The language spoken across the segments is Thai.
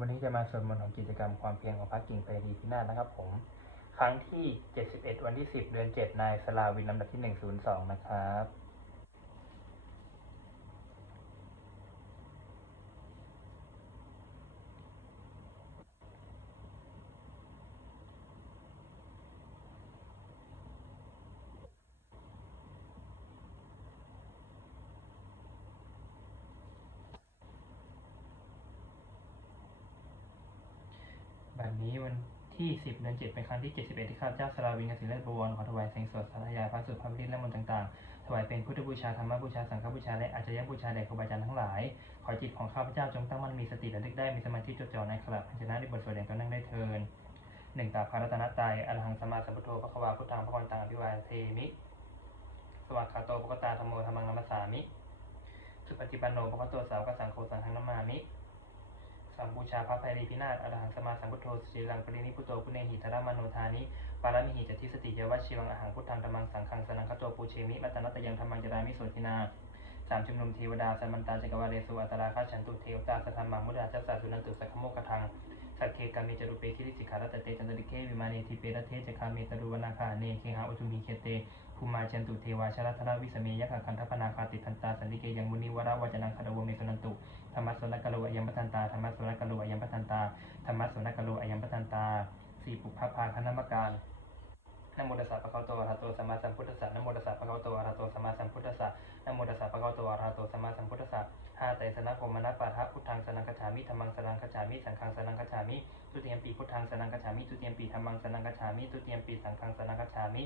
วันนี้จะมาสวดมนต์ของกิจกรรมความเพียรของพระกิ่งไพรีพินาศนะครับผม ครั้งที่ 71 วันที่ 10 เดือน 7 นายสลาวินลำดับที่ 102 นะครับ แบบนี้วันที่ 10 เดือน7เป็นครั้งที่71ที่ข้าพเจ้าสลาวินกสิเลศบวรขอถวายแสงสดสาธยายพระสุภาพริตและมนต์ต่างๆ ถวายเป็นพุทธบูชาธรรมบูชาสังฆบูชาและอาจารย์บูชาแด่ครูบาอาจารย์ทั้งหลาย ขอจิตของข้าพเจ้าจงตั้งมั่นมีสติระลึกได้มีสมาธิจดจ่อในขลับพันชนะในบทสวดแห่งตนนั่งได้เทินหนึ่งตาพระรัตนตรัยอรหังสมมาสัมพุทโธพระควาพุทธังพระวันตังอภิวาเทมิ สวากขาโตปกตาธรรมโมธรรมังนัมสามิ สุปฏิปันโนปกตโตสาวกสังโฆสังฆนัมมามิ สัมบูชาพระไพรีพินาศอรหังสมาสัมพุทโธสีลังปรินิพุโตปุเนหิธรมโนทานิปารมิหิจติสติเยวชิวังอหังพุทธังธรรมังสังฆังสนังคโตปูเชมิรัตนตยังธรรมังจรามิโสทินาสามชุมนุมเทวดาสัมมันตาจักรวาเลสุอัตราคาฉันตุเทวตาสธรรมังมุดาจัสสาสุนันตุสักขโมกทังสักเคกามิจรุเปคิริสิกขารตเตจันตริเควิมาเนทิเปรเทจคาเมตรุวนาคาเนเคหาอุทุมีเคเต ภูมาจันตุเทวาชรัตนวิสเมยะขคันทปนาคาติพันตาสันติเกยังมุนิวราวจนังคดวเมสุนันตุธรรมสวนกโลอายัมปทันตาธรรมสวนกโลอายัมปทันตาธรรมสวนกโลอายัมปทันตาสี่ปุพพาภาคณมการนโมตัสสะภะคะวะโตอะระหะโตสัมมาสัมพุทธัสสะนโมตัสสะภะคะวะโตอะระหะโตสัมมาสัมพุทธัสสะนโมตัสสะภะคะวะโตอะระหะโตสัมมาสัมพุทธัสสะห้าไตรสนะโกมนะปาทะพุทธังสนังกัจฉามิธัมมังสนังกัจฉามิสังฆังสนังกัจฉามิทุติยมปีพุทธังสนังกัจฉามิทุติยมปีธัมมังสนังกัจฉามิทุติยมปีสังฆังสนังกัจฉามิ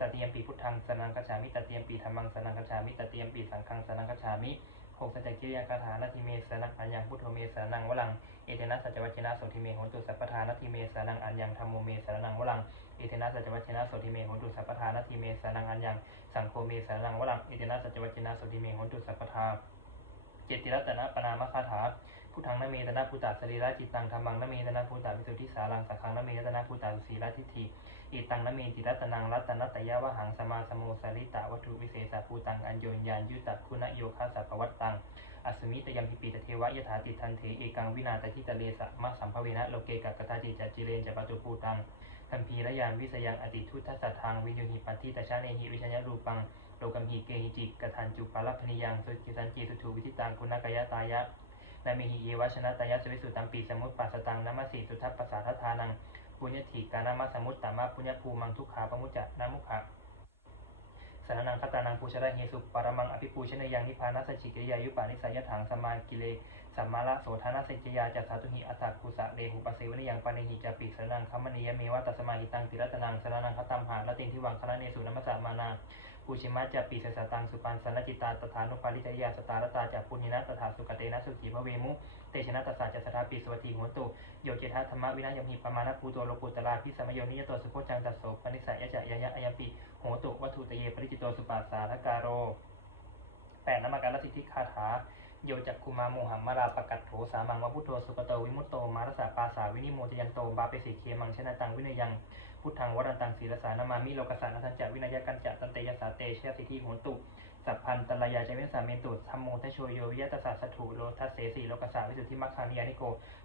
ตเติยมปีพุทธังสนังกัจฉามิตเติยมปีธรรมังสนังกัจฉามิตเติยมปีสังฆังสนังกัจฉามิหกสัจจกิริยาคาถานาทิเมสนังอัญญังพุทโธเมสนังวลังเอเทนะสัจวัชนะโสทิเมหนตุสัพพทานาทิเมสนังอัญญังธรรมโมเมสนังวลังเอเทนะสัจวัชนะโสทิเมหนตุสัพพทานาทิเมสนังอัญญังสังโฆเมสนังวลังเอเทนะสัจวัชนะโสทิเมหนตุสัพพทาเจติรัตนะปนามคาถา พุทธังนเมตนะพุตตะสรีระจิตตังธรรมังนเมตนะพุตตะวิสุทธิสารังสังฆังนเมตนะพุตตะสีระทิฏฐิอิตังนเมติรัตนังรัตนัตยะวะหังสมาสโมสริตะวัตถุวิเศษภูตังอัญโยญญาณยุตตะคุณโยคะสัพพวัตตังอสมิตยมพิปิตเทวะยถาติทันเถเอกังวินาตทิตะเลสะมะสัมภเวนะโลเกกักตาจิจัจิเรนจะปตุภูตังคัมภีรยานวิสยังอติทุตทัสสะทางวิญญูหิปัตติตชาเนหิวิชญรูปังโลกัมหิเกหิจิกทันจุปาลพนิยังสุกิสันจิสุทูวิทิตังคุณกายตายะ นามิหิเยวชนะตายะสวิสุตัมปีสมุตปัสตังนัมมสีสุทัปปสสาททานังปุญญถิกานามาสมุตตามาปุญญภูมังทุกขาปมุจจะนามุขะสารนังคตานังปูชระเฮสุปรมังอภิปูชนยังนิพานัสสชิกิยายุปานิสัยถังสมากิเลสัมมาละโสธานัสสจยาจัสสาตุหิอัตตกุสะเดหุปเสวนิยังปานิหิจปิสารนังคัมมณียเมวะตัสมาหิตังติรัตนังสารนังคตัมหาละตินทิวังคณะเนสุนัมสะมานา ปูชิมาจะปีสสตังสุปันสนจิตาตถานุปาริจยาสตารตาจากปุญญนะตถาสุกเตนะสุขีพระเวมุเตชนะตสสะจัสสาปีสวัสดีโหตุโยเจทะธรรมวินัยมิปมาณภูโตโลกุตลาพิสมโยนิยโตสุโคจังตัสโสปนิสัยยะจะยะยะอยัมปิโหตุวัตถุตเยปริจิตโตสุปัสสาทการโรแปดนามการสิทธิคาถาโยจักคุมาโมหัมมาราปกัตโถสามังวะพุทโธสุกโตวิมุตโตมารสาปาสาวินิโมจยันโตบาเปสิเคมังชนะตังวินยัง พุทธังวรันตังศีรสานามามิโลกสานันจะวินยกันจะตันเตยสาเตเชยสิทธิโหตุสัพพันตลายาจเวสาเมนตุธรรมโมทโชโยวิยตสสะสถุโลทัสเสสีโลกสาวิสุทธิมัคคานิยานิโก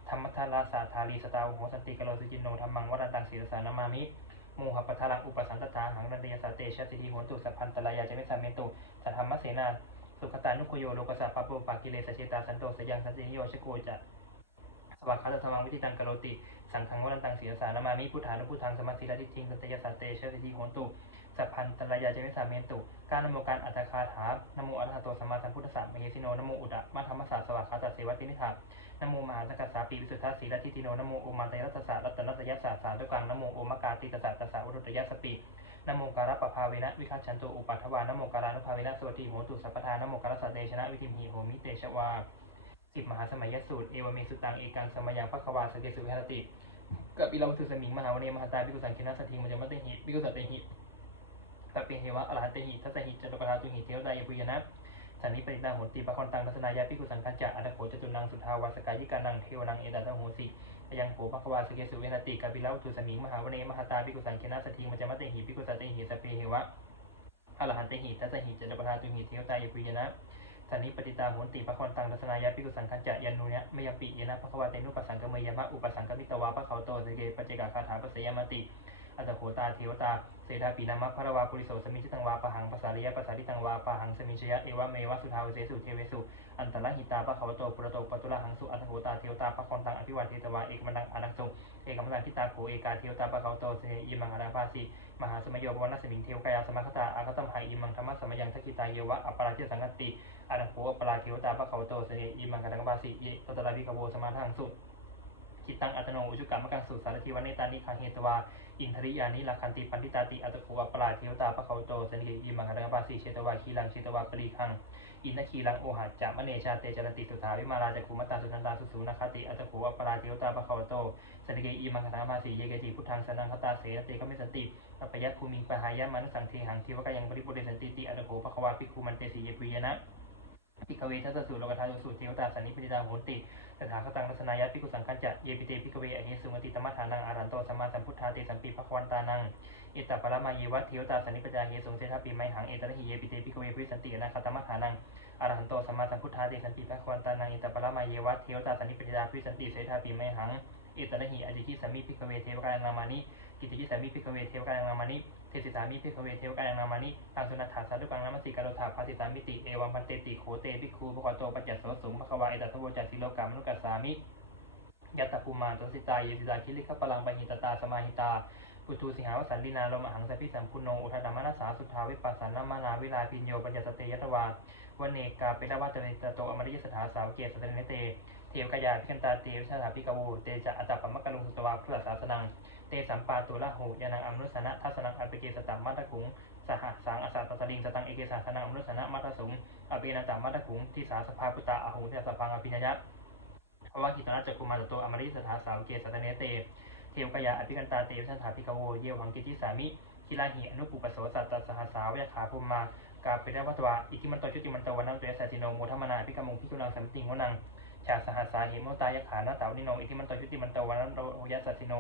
ธรรมทาราสาธารีสตาวโหสันติกโลสุจินโนธรรมังวรันตังศีรสานามามิโมหะปัทลังอุปสันตถาหังรันเดยสาเตชะสิทธิโหตุสัพพันตลายาจเวสาเมนตุสัทธรรมเสนาสุขตานุโคโยโลกสาปะโปปากิเลสเชตาสันโตสยังสันติโยชโกจะสวัคคาตธรรมังวิธิตังกโรติ สังฆังวรันตังศีรสานามามิพุทธานุพุทธังสมัสสิรติทิงสัตยสาเตชะสิทธิโหนตุสัพพันตรายาเจมิสาเมนตุ การนโมการอัตคาถานโมอัฏฐโตสมาสัมพุทธสสะมเหสิโนนโมอุดะมาธรรมศาสสวากขาตเสวตินิธานโมมหาสักสาปีวิสุทธาสีรทิติโนนโมโอมันตยรัตสสะรัตนัตยสสสาธุกังนโมโอมกาติตสสะตสสะวรุตยสปีนโมการะปภาเวนะวิคัจฉันโตอุปัฏฐวานโมการานุภาเวนะสวัสดีโหตุสัพพทานโมการะสเตชนะวิธิมหีโหมิเตชวาสิบมหาสมัยยสูตรเอวเมสุตังเอกังสมัยยังปะควาสเกสุวิหรติ กับปิลาวุสุสมิงมหาวเนมหาตาปิกุสังคินาสถิงมัจจมะเตหิปิกุสัตเตหิตปิเหวะอรหันเตหิทัสสหิจตุปราตุหิเทวดายปุยนะสันนิปริตาโหติปะคอนตังทัศนายาปิกุสังกัจจะอัตโขจตุนังสุทาวาสกายิกานังเทวนังเอตตะโหสิยังโผปะควาสเกสุเวหติกาปิลาวุสุสมิงมหาวเนมหาตาปิกุสังคินาสถิงมัจจมะเตหิปิกุสัตเตหิสเปเหวะอรหันเตหิทัสสหิจตุปราตุหิเทวตายปุยนะ สันนิปติตาโหนติพระคนตังทัศนายาปิกุสังคัจจะยันนุเนะมยปิเยนะพระควาเตนุปสังกเมยามะอุปสังกมิตวาพระเขาโตสเกปเจกาคาถาปเสยมติอัตโขตาเทวตาเสดาปีนามะพระวาปุริโสสมิจิตังวาปะหังภาษาริยะภาษาริตังวาปะหังสมิชยะเอวะเมวะสุทาวเสสุเทเวสุอันตรหิตาปะขาวโตปุระโตปตุละหังสุอัตโขตาเทวตาปะคอนตังอภิวันเทตวาเอกมันังอนังสุเอกมันังทิตาโขเอกาเทวตาปะขาวโตเสยิมังอนาภาสี มหาสมโยปวนัสมิงเทวกายาสมคตาอาคตมหาอิมังธรรมะสมยังทักิตาเยวะอปราชิสังกติอาดังโขอปราเทวตาพระเขาวโตเสนอิมังกังบาสีเยตตระวิคโวสมาทังสุจิตตังอัตโนอุจุกรรมกังสุสารทิวันเนตานิคังเหตวาอินทริยานิลักขันติปันติตาติอัตโขอปราเทวตาพระเขาโตเสนอิมังกังบาสีเชตวาคีลังเชตวาปรีคัง อินทคีรังโอหัจจะมเนชาเตจันติสุธาวิมาราจคุมตาสุทันตาสุสุนาคติอัตโขอปราติโยตาปะเขาโตสันเกอีมังหังมาสีเยเกติพุทธังสนังคตาเสนเตก็ไม่สติอปยัคภูมิปะหายะมนุสังเทหังทิวกายังปริปุเรสันติติอัตโขปะควาปิคูมันเตสีเยปุยนะ พิกเวทัสสุโลกทาโยสุเทวตาสันนิปติตาโหติตถาคตังรัสนายะพิกุสังคัญจะเยปิเตพิกเวอเหสุมติตมะฐานังอารันโตสัมมาสัมพุทธาเตสัมปีภควันตานังเอตตปรมาเยวะเทวตาสันนิปติตาเหสุงเสทาปีไมหังเอตระหิเยปิเตพิกเวพิสันตินาคตมะฐานังอารันโตสัมมาสัมพุทธาเตสัมปีภควันตานังเอตตปรมาเยวะเทวตาสันนิปติตาพิสันติเสทาปีไมหังเอตระหิอจิกิสามิพิกเวเทวกานามานิ กิติกิสามิพิกเวเทวกายนามานิเทศิสามิพิกเวเทวกายนามานิตังสุนัตถาสาธุกังนามัสสิกาโรธาภาติสามิติเอวังพันเตติโขเตปิคูภควโตปัจจัสโสสุงภควาเอตัทโวจัสิโลกามนุกัสสามิยัตตปุมานตสิตาเยสิตาคิลิขปลังปหิตตาสมาหิตาปุตูสิหาวสันลินาลมหังสพิสัมพุโนอุทธรรมนัสสาสุทาวิปัสสนามานาวิลาปิญโยปัญญสเตยตวาวันเนกาเปตวัตเตตโตอมริยสถาสาวเกสตเนเต เทวกายาพิกันตาเตวิชาถาปิกโวเตจะอัตตปมะกะลุงสุตวาพุทธศาสนัง ตสัมปาตุละหูยานังอมนุสนะทัสนังอปิเกสตัมมัตตกุงสหสังอสัตตตลิงสตังเอเกสาสนังอมนุสนะมัตตสุงอปินันตัมมัตตกุงทิสาสภาปุตตาอหูเทสพังอภิญญะภวะกิตนะจักกุมารโตอมริสถาสาวเกสตเนเตเทวกยาอภิกันตาเตวิชาถาปิกโวเยวหังกิจิสามิกิลาหิอนุปุปโสสัตตสหสาวะขาภูมากาเปรวัตวาอิทิมันโตชุติมันโตวันนังเตสัติโนโมทัมมนาพิกามุงพิกุนังสัมติงวนัง ชาสหัสสาเหมตายขานาตาวนิโนอิทิมันโตชุติมันโตวันนันโรยัสสติโน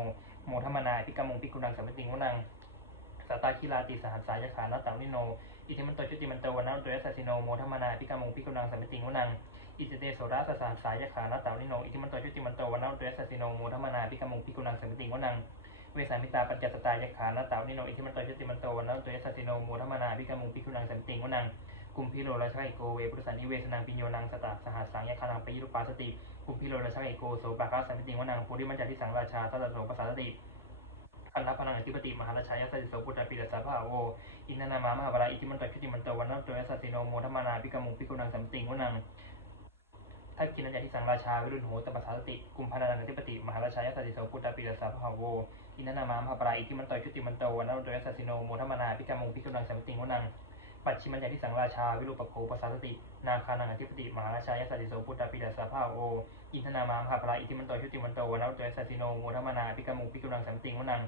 โมทัมมนาพิกามุงพิกุนังสัมติงวนังสตาคิลาติสหัสสายขานาตาวนิโนอิทิมันโตชุติมันโตวันนันโรยัสสติโนโมทัมมนาพิกามุงพิกุนังสัมติงวนังอิจเตโสราสสหัสสายขานาตาวนิโนอิทิมันโตชุติมันโตวันนันโรยัสสติโนโมทัมมนาพิกามุงพิกุนังสัมติงวนังเวสามิตาปัญจสตายขานาตาวนิโนอิทิมันโตชุติมันโตวันนันโรยัสสติโนโมทัมมนาพิกามงพิกุนังสัมติงวนัง กุมพิโลราชาเอกโกเวปุริสันนิเวสนังปิญโยนังสตาสหัสสังยคานังปยิรุปาสติกุมพิโลราชาเอกโกโสปะคาสัมมิติวนังปุริมัจจาทิสังราชาทัตตโสปสาสติคันธพนังอธิปติมหาราชายสัสสิโสปุตตปิรัสสะภาโวอินทนามามหาบาราอิทิมันตชุติมันตวันนัตโตยัสสิโนโมทัมมานาปิกมุปิกุนังสัมติงวนังทักกินัญญาทิสังราชาวิรุณโหตปสาสติกุมพานังอธิปติมหาราชายสัสสิโสปุตตปิรัสสะภาโวอินทนามามหาบาราอิทิมันตชุติมันตวันนัตโตยัสสิโนโมทัมมานาปิกมุปิกุนังสัมติงวนัง ปัจฉิมัญญาทิสังราชา วิรูปโภปสาสติ นาคานังอธิปติมหาราชายสติโสพุทธปิดาสาภาโอ อินทนามามหาปราอิทิมันโตชุติมันโตวันนตยสัสสิโนโมทมนาปิกามุปิกุนังสัมติงวนัง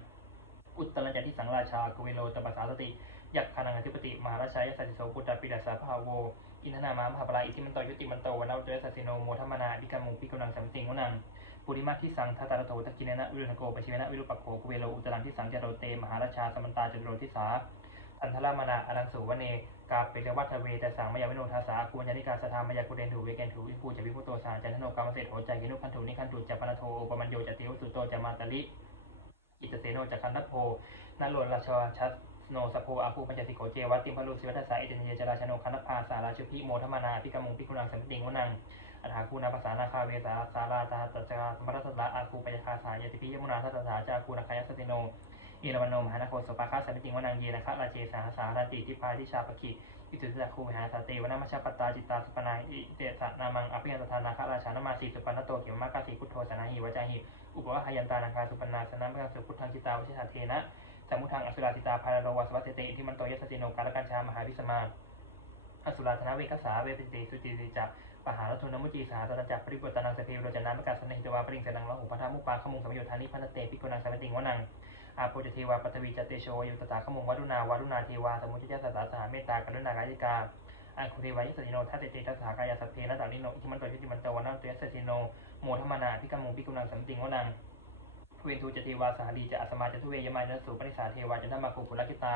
อุตตรัญญาทิสังราชากเวโลตปสาสติยักขานังอธิปติมหาราชายสติโสพุทธปิดาสาภาโว อินทนามามหาปราอิทิมันโตชุติมันโตวันนตยสัสสิโนโมทมนาปิกามุปิกุนังสัมติงวนังปุริมาทิสังทัตตาโทักกิเนนะวิรุณโกปชิเวนะวิรุปโขกเวโลอุตตรังทิสังจโรเตมหาราชาสมันตาจโรทิสา อันทรมนาอนันสุวเนกาเปเรวัตเวตสังมยาวิโนทาสากุญญานิกาสธามยากุเรนถูเวเกนถูวิภูจะวิพุโตสารจันทโนกามเศษโหใจกินุคันถูนิคันถูจัปปนโทโอปมัญโยจติวสุโตจะมาตลิอิตเสโนจักขันทัพโพนัลโลราชาชัสโนสโพอาภูปัญจสิโกเจวัตติมพลุสิวัตสาอิตเนยจราชโนคันพาสาราชุพิโมทมนาพิกมุงพิกุนังสัมติงวนังอัฏฐาคูนาภาษานาคาเวสาสาราตาตัจจาสมรัสสะอาคูปยคาสายติพิยมุนาทัตถาจาคูนาคายสติโน เอรวันโนมหานโคสุปาคาสัมมิติวนังเยนะคะราเจสาสาราติทิพาทิชาปกิอิตุสะคูมหาสเตวนามัชปตาจิตตาสุปนาอิเตสะนามังอภิยันตทานาคราชานามาสีสุปนโตเขียวมากาสีพุทโธสนาหิวจาหิอุปวะหยันตานาคาสุปนาสนามังสุพุทธังจิตตาวชิตาเทนะสมุทังอสุราติตาพาราโรวัสวัตเตอิทิมันโตยัสสิโนกาลกัญชามหาวิสมาอสุราธนาเวกสาเวปิเตสุจิติจักปหาลทุนมุจีสาตตจักปริปุตตนังสเพโรจนามกัสสนหิตวาปริงสนังละหุพัทธมุปาขมุงสมโยธานิพันเตปิโกนังสมติงวนัง อาโปจเทวาปฐวีจตเตโชยุตตาขมุงวัดุนาวาดุนาเทวาสมุจจยสัตตาสหเมตตากรุณากายิกาอังคุเทวายิสติโนทัตเตเตทัสสากายาสัพเพนะตานิโนอิทิมันโตชุติมันโตวันนันเตยสติโนโมทมนาพิกมุงพิกุนังสัมติงวนังเวนทูจเทวาสหดีจะอัสมาจทุเวยมายนสุปนิสาเทวาจันทมาคุปุรกิตา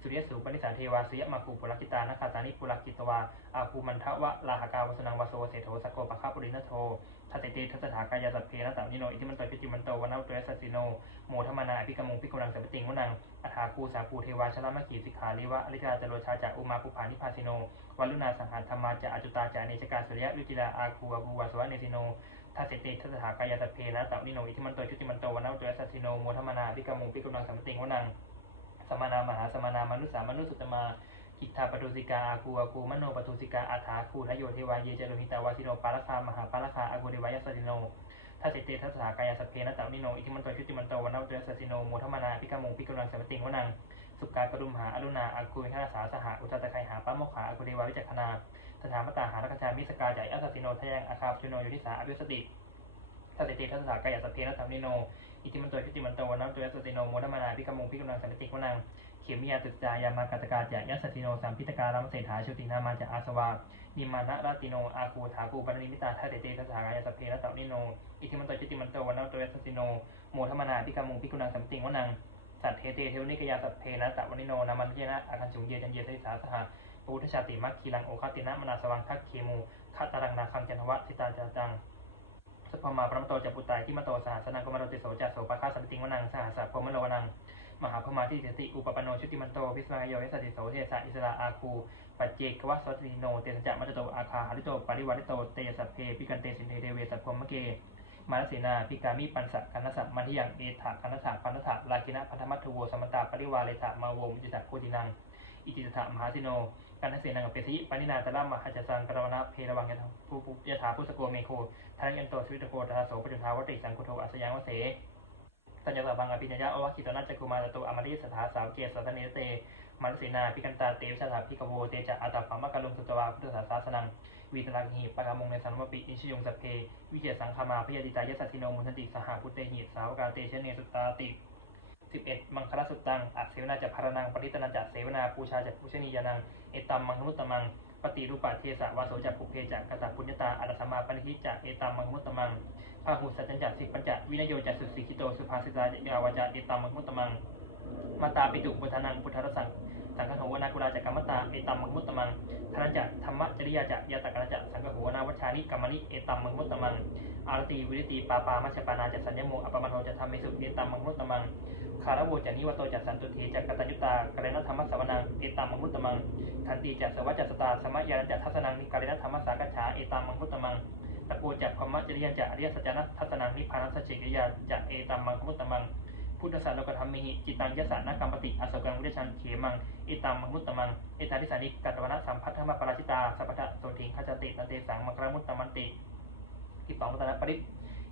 สุริยสูปนิสาเทวาสุยมาคูปุรกิตานาคาตานิปุรกิตวาอาคูมันทะวะลาหกาวสุนังวาโสเสโทสโกปะคาปุรินโท ทัตติติทัสถากายาสัพเพนะตานิโน อิทิมันโตจุติมันโตวนาอุตระสัสสิโน โมทมานาอภิกมุงพิกรังสัมปติงวนังอัฐาคูสาคูเทวาชลามะขีสิกขาลิวะอริกาจโรชาจากอุมาปุภานิพาสิโนวัลุนาสังหารธรรมาจะอจุตาจาเนจกาสุริยะวิจิลาอาคูอาูวาสวะเนสิโนทัสเสติทัสถากายาสัพเพนะตันิโน อิทิมันโตจุติมันโตวนาอุตระสัสสิโน โมทมานาอภิกมุงพิกรังสัมปติงวนังสมานามหาสมานามนุสา มนุสุตมา อิทธาปตุสิกาอาคูอาคูมโนปตุสิกาอาถาคูทะโยเทวาเยเจโรหิตาวาสิโนปาลคามหาปาลคาอากูเดวายสัสิโนทัสเตทัสสากายาสพเพนะตานิโนอิทิมันโตชุติมันโตวันนเตสัสสิโนโมทมนาพิกามงพิกำลังสัมติงวนังสุกายปรุมหาอรุณาอากูวิทาสาสหอุตตะไคหาปะโมขาอากูเดวาวิจักขณาสถาปตาหารักชามิสกาจายอัสสิโนทยังอาคาปจุโนยุทิสาอภิสติทัสเตทัสสากายาสพเพนะตานิโนอิทิมันโตชุติมันโตวันนเตสัสิโนโมทมานาพิกามงพิกำลังสัมติงวนัง ขมิยาตุจายามากาตกาจะยัสติโนสัมพิตการามเศรษฐาชุตินามาจะอาสวานิมานะราติโนอาคูถาคูปนิมิตาทัตเตเตทัสสากายาสเพระตานิโน อิทิมันโตจิติมันโตวันนโตยสติโนโมทมนาพิกามุงพิกุณังสัมติงวนังสัตเทเตเทวนิกยาสัพเพนะตะวนิโนนามันเยนะอาคันจุงเยจันเยสิสาสหะปุถุชาติมัคคีลังโอคาตินะมนาสวังทักเคมูคาตารังนาคังจันทวะสิตาจาจังสัพพมาพระมโตจะปุตตายที่มโตสหัสนังกมโนติโสจัสโสปะคาสัมติงวนังสหัสพมโลวนัง มหาพมาที่เสติ อุปปนโนชุติมันโตพิสมาโยยสติโสเทสะอิสระอาคูปัจเจกวะสวัสติโน เตสจะมัจโตอาคาหริโตปริวัติโตเตยสัพเพปิกันเตสินเทเดเวสัพพมเกมานเสนาพิกามิปันสะคันนสัมมันทิยังเอถาคันนสะปันนสะลากินะพันธมัตถโวสมตาปริวาเลถะมาโวมุจิตะโคตินัง อิจิตถะมหาสิโนกันนเสนังเปสิปานินาตระมหาจัสังกรวนาเพรวังยถาผู้ปุยถาพุสโกเมโคทายันโตสวิตโกทาโสปจุทาวติสังคุโทอัสยังวเส สัญญาบังอภิญญาอวคิตนาจักุมารโตอมริสถาสาวเกศสัตเนเตมันเสนาพิกันตาเตวชาถาพิกโวเตจะอัตตามะกะลุงสุตวาพุทธศาสนังวีตลังหิปะกามงในสันวปิอินชยงสัพเพวิเจสังคามาพยาดิตายสัสสิโนมุทันติสหพุทเตหิสาวกาเตชเนสุตาติสิบเอ็ดมังคลสุตังอัเสวนาจะพารนังปริตนาจะเสวนาปูชาจะปูชนียานังเอตัมมังคมุตตมัง ปฏิรูปะเทสะวาโสจักปุเพจักกษัปุญญตาอัตสมาปณิทิจักเอตามังมุตตมังพาหุสัจจัญจัสิปัญจวินโยจัสุสีคิโตสุภาสิตายาวาจาเอตามังมุตตมังมาตาปิตุบุทานังพุทธรสังสังฆโหวนากุลาจักรรมตาเอตัมมังมุตตมังธนัญจะธรรมจริยาจักยาตกรจักสังฆโหวนาวัชานิกรรมนิเอตัมมังมุตตมัง อารตีวิริตีปาปามัชปานาจะสัญญโมอปปมโนจะธรรมเมสุเอตัมมังมุตตมังคารโวจะนิวโตจะสันตุเทจะกตยุตากเรนธรรมสวนังเอตัมมังมุตตมังขันติจะสวัจจสตาสมัยยานจะทัศนังนิการเรนธรรมสากัจฉาเอตัมมังมุตตมังตะโกจักพมจริยาจะอริยสัจนะทัศนังนิพพานัสเจกิยาจะเอตัมมังมุตตมังพุทธศาสนกธรรมมิหิจิตังยสานกรรมปติอสกังวิเดชันเขมังเอตัมมังมุตตมังเอตาทิสานิกัตวนะสัมพัทธมปราชิตาสัพพะโสถิงขจตินเตสังมังคลมุตตมันติ ที่สองมัตนปริ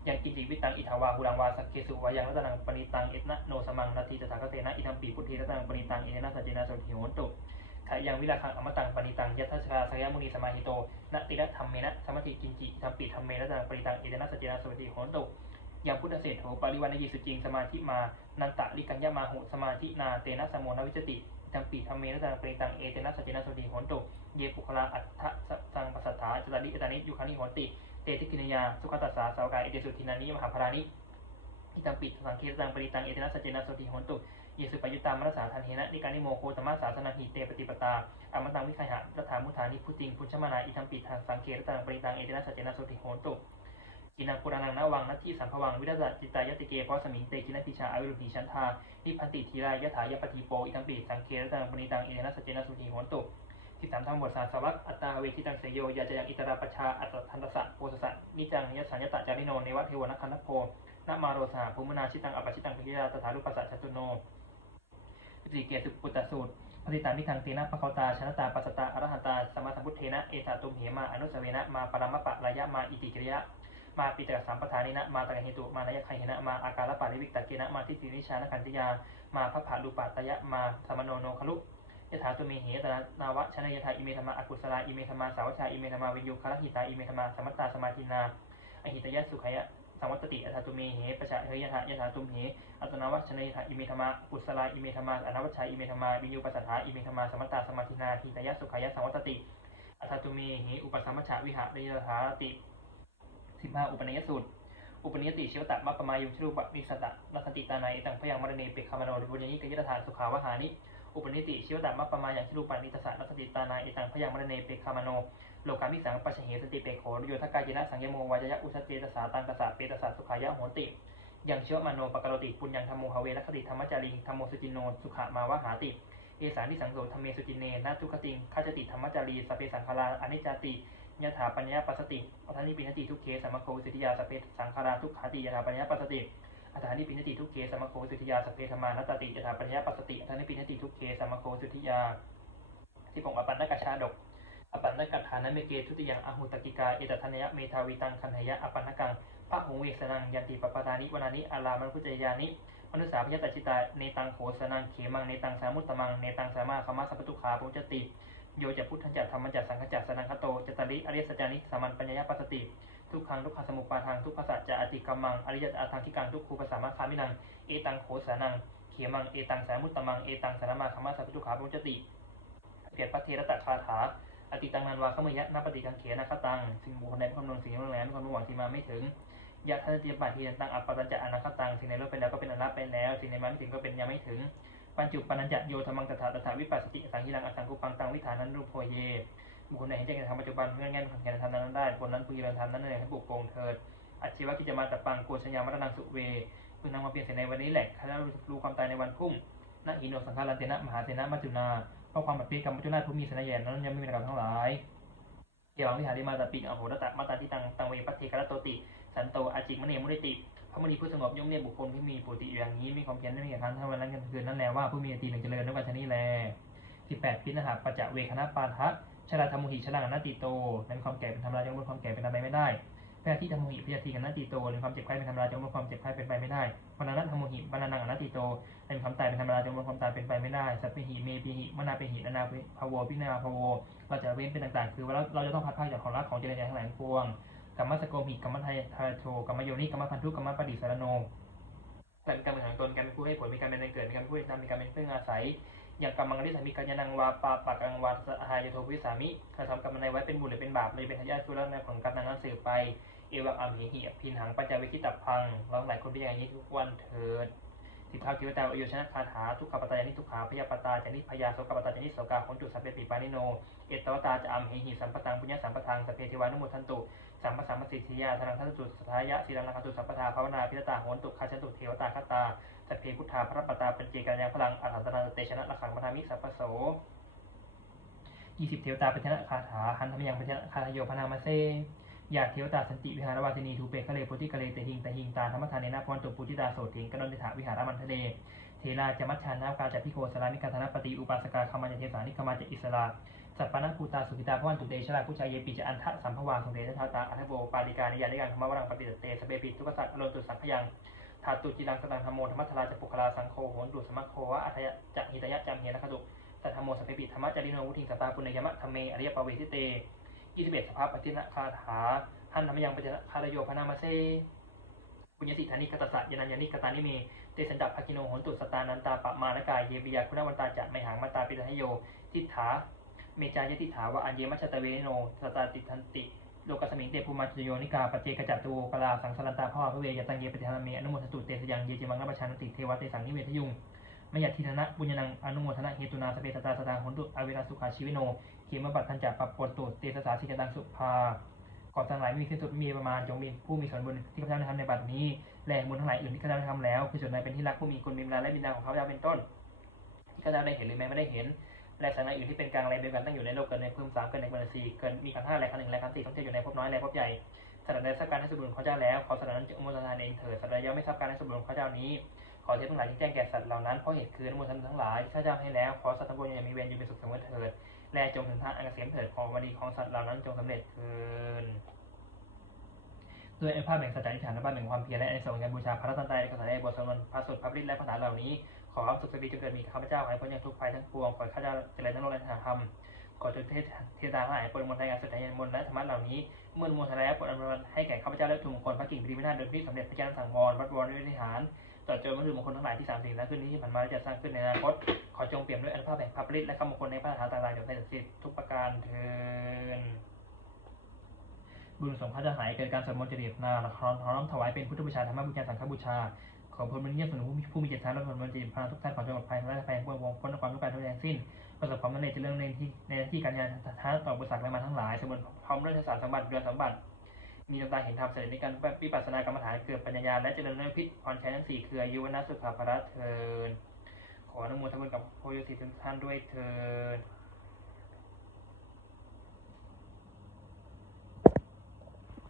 ยังกิติวิตังอิทาวาหุรังวาสักเคสุวายังรัตนังปณิตังเอตนะโนสมังนาทีตถาคเตนะอิทัมปีพุทธิรัตนังปณิตังเอนะสัจเจนะโสถิโหนตุขายังวิลาคังอมตังปณิตังยัตถชาสยามุนีสมาหิโตนติระธรรมเมนะสมติกินจิธรรมปิธรรมเมนะตังปณิตังเอตนะสจเจนะสวัสดิโหนตุยังพุทธเศรษโถปริวันยิสุจิงสมาธิมานันตะลิกัญญามาหุสมาธินาเตนะสมโมนวิจติธรรมปิธรรมเมนะตังปณิตังเอเตนะสจเจนะสวัสดิโหนตุเยปุคลาอัฏฐสังปัสสัทธาจตาริจตานิยุคานิโหนติ เตติกินยา สุขตัสสาสาวกาเอเตสุทินานิมหาภารานิอิตังปิดสังเคตังปณิตังเอเตนะสเจนะสวัสดิโหนตุเยสุปยุตตามรสาทันเทนะนิการิโมโคตมะสาสนาหิเตปฏิปตาอมตังวิคัยหะรัฐามุธานิพุติงพุชมานาอิทัมปิทางสังเกตตังปริตังเอเตนะสเจนะโสติโหนตุกินังปุรานังนาวังนัตที่สัมภวังวิรัตจิตายติเกเพราะสมิงเตกินพิชาอาวิรุณีชันทานิพันติทีรายยถายปฏิโปอิทัมปิสังเกตตังปริตังเอเตนะสเจนะโสติโหนตุ ที่สามทางบทสารสวักอัตตาเวทิตังเสยโยยาจยังอิตราปชาอัตทันตสะโพสสะนิจังยสัญญตะจาริโนเนวะเทวนัคันทโพนมาโรสาภูมินาชิตังอปชิตังปิยาตถารุปัสสะชตุโนสิเกสุปุตตสูตรปฏิตามิทังเตนะปะเขาตาชนะตาปัสตาอรหันตาสมาสัมพุทเทนะเอตาตุมเหมาอนุสเวนะมาปรมปะระยะมาอิติกิริยะมาปิตกสัมปทานินะมาตังเหตุมานายคัยเหนะมาอาการปาริวิกตะเกนะมาทิฏฐินิชานคันติยามาพระผาลุปัตยะมาธรรมโนโนคลุ ยถาตุเมเหตนะนาวะชนยถาอิเมธรรมาอกุศลาอิเมธรรมาสาวชาอิเมธรรมาวิญญูคารหิตาอิเมธรรมาสมัตตาสมาธินาอหิตยะสุขยะสังวัตติอัตตุเมเหปชะเฮยถายถาตุมเหอัตนวัชนยถาอิเมธรรมาปุสลาอิเมธรรมาอนวัชชัยอิเมธรรมาวิญญูปัสสถาอิเมธรรมาสมัตตาสมาธินาทิตยะสุขายะสังวัตติอัตตุเมเหอุปสัมมชาวิหารยถาติสิบห้าอุปนิยสูตรอุปนิยติเชวตะมัปปมายุชรูปนิสตะนัสติตานัยตังพยังมรณีเปกขมโนริบุญญิกยตถาสุขาวหานิ อุปนิติชิวตามัปปมาอย่างชิรูปันิตสะนัสติตานาเอตังพยังมรเนเปคามโนโลกามิสังปัจเหสติเปโขโยทกายนะสังยโมวายะอุชเจตสาตังกสะเปตสะสุขายะโหติยังเชื่อมโนปกรติปุญญังธรรมโมหเวรคติธรรมจาริงธรรมโมสุจินโนสุขามาวหาติ เอสานิสังโสธรรมเมสุจินเนนะทุกขติงข้าจติธรรมจารีสเพสังขาราอนิจจติยถาปัญญาปัสสติอัฏฐานิปินติทุกเคสัมมโควิทธิยาสเพสังขาราทุกขาติยถาปัญญาปัสสติ อัฏฐานิปินติทุกเคสมโคสุทธิยาสเพธมานัตติยถาปัญญาปัสสติอัฏฐานิปินติทุกเคสมโคสุทธิยาที่ปงอปันนกชาดกอปันนกัฐานะเมเกทุติยังอหุตกิกาเอตทันยะเมทาวิตังคันหยะอปันนกังพระหงเวสนังยันติปปตานิวนานิอารามันพุจยานิมนุสาพยตจิตาเนตังโขสนังเขมังเนตังสามุตตมังเนตังสามาคมาสัพพตุขาปุจจติโยจะพุทธัญจะธรรมัญจะสังฆจะสนังคโตจตริอริยสัจจานิสามัญปัญญาปัสติ ทุกขังทุกขสมุปาทางทุกขสัจจะอติกรรมังอริยะอาทางที่กังทุกขูปสามาคามินังเอตังโขสานังเขมังเอตังสามุตตมังเอตังสารมาคมาสัพพตุขาปุจจติเปียนพระเทระตะคาถาอติตังนันวาขมยะนัปฏิกังเขนะคตังสิ่งบุคคลใดเป็นคำนวณสิ่งที่ล่วงแล้วเป็นความหวังที่มาไม่ถึงยะทันติยปาทีตังอัปปตัญจะอนาคตังสิ่งในโลกไปแล้วก็เป็นอนัตไปแล้วสิ่งในมันไม่ถึงก็เป็นยังไม่ถึงปัญจุปนัญญะโยธรรมังตถาตถาวิปัสสติสังหิรังอสังกุปังตังวิธานันรูปโพเย บุคคลใดเห็นแจ้งในธรรมปัจจุบันเงื่อนแง่ของแก่ธรรมนั้นได้คนนั้นพึงยืนธรรมนั้นในให้ปลุกโกงเถิดอัจฉิวกิจมาตปังโกชยามรณังสุเวพึงนำมาเปลี่ยนเสียในวันนี้แหละคณะรู้ความตายในวันพุ่งณหิโนสังฆารันเตนะมหาเตนะมัจจุนาเพราะความปฏิกรรมมัจจุนาผู้มีสนญาณนั้นยังไม่มีกรรมทั้งหลายเกี่ยวกับวิหาริมาตปิอโหรตะมาตาที่ตังตังเวปัตเทกรโตติ สันโตอาจิกมเนมุนิติพระมณีผู้สงบย่อมเรียกบุคคลที่มีปุติอย่างนี้มีความเพียรไม่มีการทั้งวันนั้นกันคืนนั้นแลว่าผู้มีอตีหนึ่งเจริญด้วยกันชนี้แลสิบแปดพิณหาปัจจเวคณะปาทะ ชราธรรมุหิชรานาติโตนั้นความแก่เป็นธรรมดาจงลดความแก่เป็นไปไม่ได้พยาธิธรรมุหิพยาธิกันนาติโตในความเจ็บไข้เป็นธรรมดาจงลดความเจ็บไข้เป็นไปไม่ได้ปนานัธรรมุหิปนานังอนัตติโตในความตายเป็นธรรมดาจงลดความตายเป็นไปไม่ได้สัพเพหิเมปิหิมนาเปหินานาภโวพินาภโวเราจะเว้นเป็นต่างๆ คือว่าเราเราจะต้องพัดพายจากของรักของเจริญใจทั้งหลายทั้งปวงกรรมสโกมิกรรมไทยทาโชกรรมโยนิกรรมพันธุกรรมปฏิสารโนแต่เป็นการเป็นของตนการเป็นผู้ให้ผลมีการเป็นแรงเกิดมีการเป็นผู้ให้ทำมีการเป็นเครื่องอาศัย อย่างกรรมังริสามีกัญญนังวาปาปากังวาสหายโทวิสามิถ้าทำกรรมในไว้เป็นบุญหรือเป็นบาปเลยเป็นทายาทผู้รับในผลกรรมนั้นสืบไป เอวังอัมเหหิพินหังปัญจวิคิตับพังเราหลายคนได้อย่างนี้ทุกวันเถิดสิทธาคิวตาอโยชนะคาถาทุกขปตายานิทุกขาพยาปตาจานิพยาโสกปตาจานิโสกาคนจุสัพเพปิปานิโน เอตวตาจะอัมเหหิสัมปตังปุญญสัมปทังสพเพเทวานุโมทันตุสัมปสัมปสิทธิยาธนังทันตุสัทธายะสีรังคันตุสัมปทาภาวนาพิรตาโหนตุคาชันตุเทวตาคตา สพเพพุทธาพระปตาปัญเจกัญญาพลังอัฏฐันตนาเตชนะระขังมทามิสัพพโสยี่สิบเทวตาปัญชนะคาถาหันธรรมยังปัญชนะคาทโยพนามาเซอยากเทวตาสันติวิหารวาสินีทูเปคะเลโพธิกะเลเตหิงตะหิงตาธรรมทานเนนาพวันตุปุจิตาโสถิงกนนติถาวิหารมันทะเลเทราจะมัชชานาการจัพิโกสลานิกาธนปฏิอุปาสกาคามาจเทสานิคมาจอิสลาสัปปนังภูตาสุขิตาพวันตุเตชราผู้ชายเยปิจอันทะสัมภวาสุเดชทาตาอัทโวปาลิกานิยานิยังธรรมวรังปฏิเตสเบปิทุกสัตอโลตุสังขยัง ธาตุจิรังสตังธรรมโมธรรมทราจะปุคลาสังโฆโหนตุสมัคโควะอัทยะจะหิตยะจำเฮนะคตุสัทธรรมโมสเปปิธรรมจริโนวุทิงสตาปุณยมะธรรมเมอริยปเวทิเตยี่สิบเอ็ดสภาพปฏิณคาถาหันธรรมยังปัญจคารโยพนามาเซปุญญสิทธานิคตสะยานัญญานิกตานิเม เตสันดับภกิโนโหนตุสตานันตาปะมานกายเยปิยาคุณวันตาจะไมหังมาตาปิทายโย ทิฏฐา เมจายติฐาวะอัญเยมัชตะเวนโนสตาติทันติ โลกัสมิงเตภูมาจโยนิกาปเจกจัตตุโวกลาสังสารันตาภวะพระเวยตังเยปฏิธานเมอนุโมทตุเตสยังเยจิมังนัปชานติเทวะเตสังนิเวทยุงมยัตทิธนะบุญนังอนุโมทนะเฮตุนาสเปตตาสตาโหนตุอเวราสุขาชีวิโนเขมบัตทันจัปปปตุเตสสาสิกตังสุภาก่อนทั้งหลายไม่มีที่สุดมีประมาณจงมีผู้มีส่วนบุญที่ข้าพเจ้าได้ทำในบัดนี้แรงบุญทั้งหลายอื่นที่ข้าพเจ้าได้ทำแล้วคือส่วนใดเป็นที่รักผู้มีคุณมีเวลาและบิดาของข้าพเจ้าเป็นต้นที่ข้าพเจ้าได้เห็นหรือแม้ไม่ได้เห็น และสถานะอื่นที่เป็นกลางแรงเดียวกันตั้งอยู่ในโลกเกินในเพิ่มสามเกินในเกินสี่เกินมีขันธ์ห้าแรงขันธ์หนึ่งแรงขันธ์สี่ท่องเทียวอยู่ในภพน้อยแรงภพใหญ่สถานใดทราบการให้สมบูรณ์ของข้าเจ้าแล้วขอสถานั้นจงอนุโมทนาเองเถิดสถานใดย่อมไม่ทราบการให้สมบูรณ์ของข้าเจ้านี้ขอเทพทั้งหลายที่แจ้งแก่สัตว์เหล่านั้นเพราะเหตุคืออนุโมทนาทั้งหลายข้าเจ้าให้แล้วขอสัตว์ทั้งปวงอยังมีเวรอยู่เป็นสุขเสมอเถิดและจงถึงทางอันเกษมเถิดของวันดีของสัตว์เหล่านั้นจงสำเร็จเถิดด้วยไอ้ภาพแบ่งสัจจะนิฐานและภาพแบ่งความเพียรและในส่วนการบูชาพระรัตนตรัยในกษัตริย์บทสวดพระสุดพระฤทธิ์และพระฐานเหล่านี้ ขอความสุขสดีจงเกิดมีข้าพเจ้าให้พ้นจากทุกภัยทั้งปวง ขอให้ข้าพเจ้าเจริญทั้งโลกและธรรมขอจงเทศเทวดางหลายโปรดมนต์ในงานสุดท้ายมนต์และธรรมะเหล่านี้เมื่อมนต์แล้วโปรดอนุโมทนให้แก่ข้าพเจ้าและทุกมงคลพระกิ่งปริมินาถโดยที่สำเร็จพระเจ้าสังวรวัดวรวิหารต่อจนมรรคมงคลทั้งหลายที่สามสิ่งนั้นขึ้นนี้ที่ผ่านมาและจะสร้างขึ้นในอนาคต ขอจงเปี่ยมด้วยอนุภาพแห่งพระฤทธิ์และคำมงคลในพระฐานต่างๆจงเป็นสิทธิ์ทุกประการเทินบุญสงฆ์พระจะหายเกิดการสวดมนต์จริตนาละครน้อมถวายเป็นพุทธบูชาธรรมบูชาสังฆบูชา ขอพลมันเงียบสนุนผู้มีจิตสาและผลมันจิตพาทุกท่านขอจงปลอดภัยและภัยพ้นวงพ้นความทุกข์การทุกอย่างสิ้น ประสบความสำเร็จเจริญในที่ในที่การงานท้าต่อบุษักและมาทั้งหลายสมบูรณ์พร้อมด้วยสารสมบัติเรือนสมบัติ มีดวงตาเห็นธรรมเสด็จในการวิปัสสนากรรมฐานเกิดปัญญาและเจริญในพิษพรชัยทั้งสี่คืออายุวนะสุขภาพระเทินขออนุโมทนาบุญกับโพธิสิทธิ์ท่านด้วยเทิน